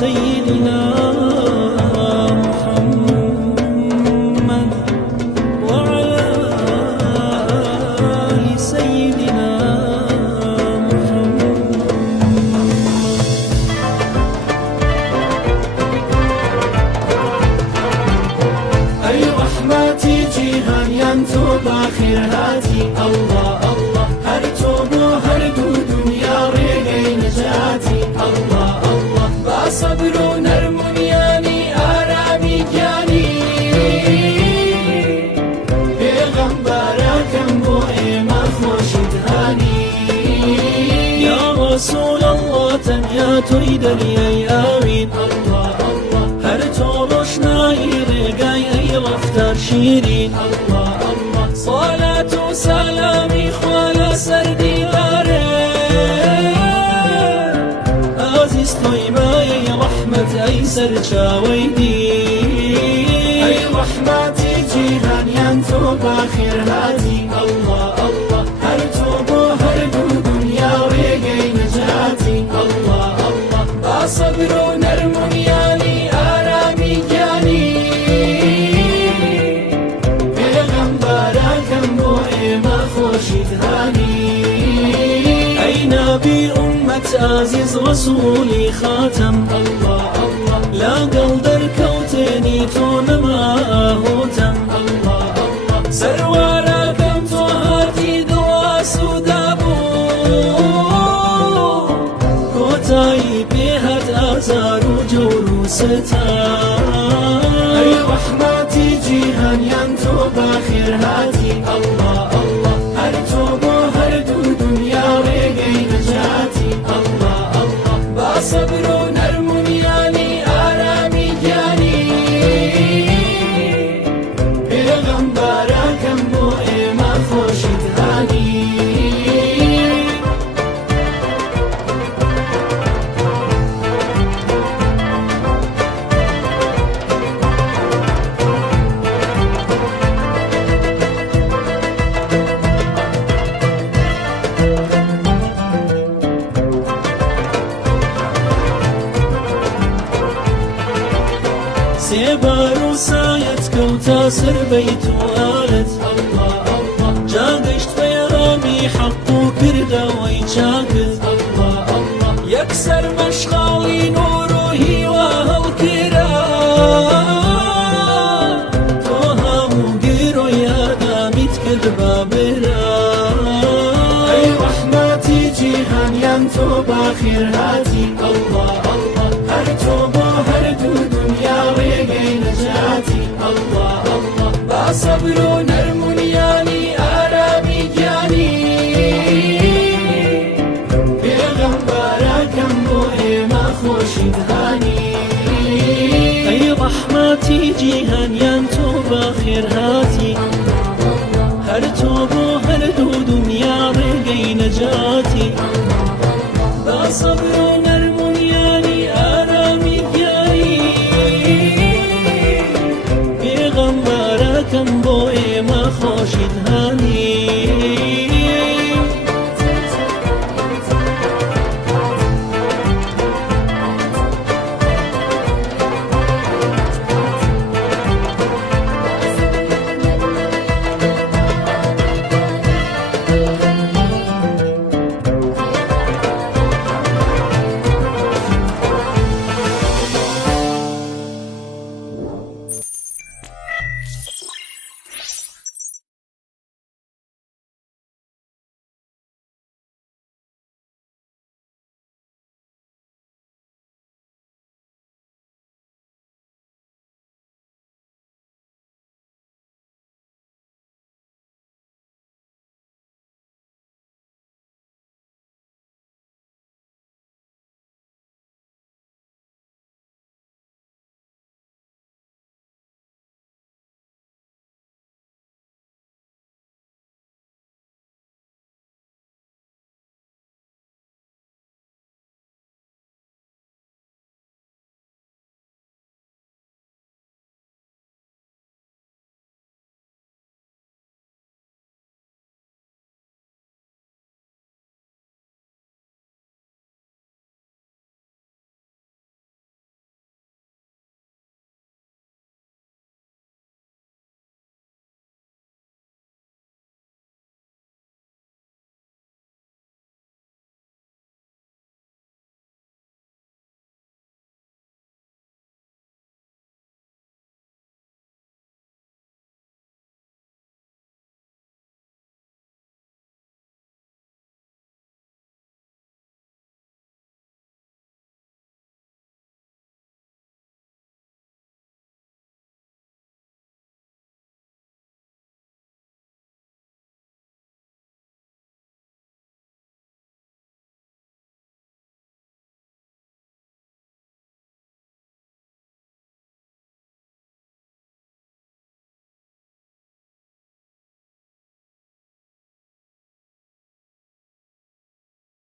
سيدنا محمد وعلى آل سيدنا محمد. أي رحمتي جيهان ينتو باخر هاتي الله الله هرتوبو هردو دنيا ريقي نجاتي الله الله باصبرو نرمونياني آرامي جاني بيغمباركم بو إيما خوشت هاني يا رسول الله تنيا تريد لي آمين الله الله هرتوبوش نايري قاي أي رفتار شيرين الله الله صلاة وسلامي خوالا سردي داري عزيز طيبة يا رحمة أي سرچا ويدي أي رحمتي جيهان ينتو باخر هاتي الله الله هرتوبو هردو دنيا ويقي نجاتي الله الله باصبرو نرمونياني آرامي جاني أي نبي أمة عزيز رسولي خاتم الله الله لا قلدر كوتني تون معاهوتم الله الله سروارا كم توهاتي دواس ودابو كوتاي بيهت آزار وجور ستا أي رحمتي جيهان ينتو باخر هاتي الله الله هرتوبو هردو دنيا ريقي نجاتي الله الله باصبرو نرمونياني آرامي جاني بيغمباركم بو إيما خوشت هاني سيبار وسايت كوتا سر بيت وآلت الله الله جاقشت بيرامي حقو كردا ويشاكت الله الله يكسر مشغالي نورو هيواه الكرا توها مقيرو يا دامت كذبا برا أي رحمتي جيهان ينتو باخر هاتي الله الله هرتوبو هردو دنيا ويقي نجاتي الله الله باصبرو نرمونياني آرامي جاني بيغمباركم بو إيما خوشت هاني أي رحمتي جيهان ينتو باخر هاتي هرتوبو هردو دنيا ريقي نجاتي باصبرو